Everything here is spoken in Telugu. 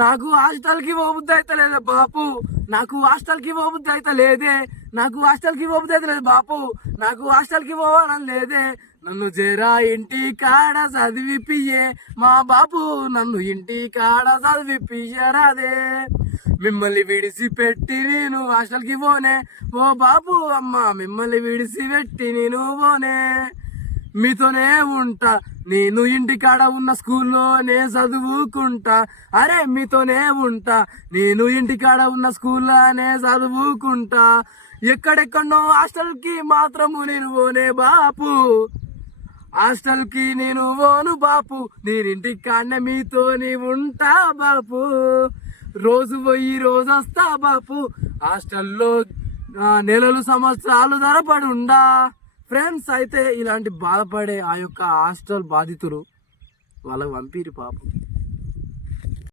నాకు హాస్టల్కి పోబుద్ది అయితే లేదే బాపు, నాకు హాస్టల్కి పోబుద్ది అయితే లేదే, నాకు హాస్టల్కి పోబుద్ది అయితే లేదు బాపు, నాకు హాస్టల్కి పోవాలని లేదే. నన్ను జరా ఇంటి కాడ చదివిపియ్యే మా బాపు, నన్ను ఇంటి కాడ చదివిపియ్యరాదే. మిమ్మల్ని విడిచిపెట్టి నేను హాస్టల్కి పోనే ఓ బాపు అమ్మ, మిమ్మల్ని విడిచిపెట్టి నేను పోనే. మీతోనే ఉంటా నేను ఇంటికాడ ఉన్న స్కూల్లోనే చదువుకుంటా. అరే మీతోనే ఉంటా నేను ఇంటికాడ ఉన్న స్కూల్లోనే చదువుకుంటా. ఎక్కడెక్కడో హాస్టల్కి మాత్రము నేను పోనే బాపు, హాస్టల్కి నేను పోను బాపు, నేను ఇంటికాడనే మీతోని ఉంటా బాపు. రోజు పోయి రోజు వస్తా బాపు, హాస్టల్లో నెలలు సంవత్సరాలు ధరపడి ఉండా. ఫ్రెండ్స్ అయితే ఇలాంటి బాధపడే ఆ యొక్క హాస్టల్ బాధితులు వాళ్ళకి పంపిరు పాపం.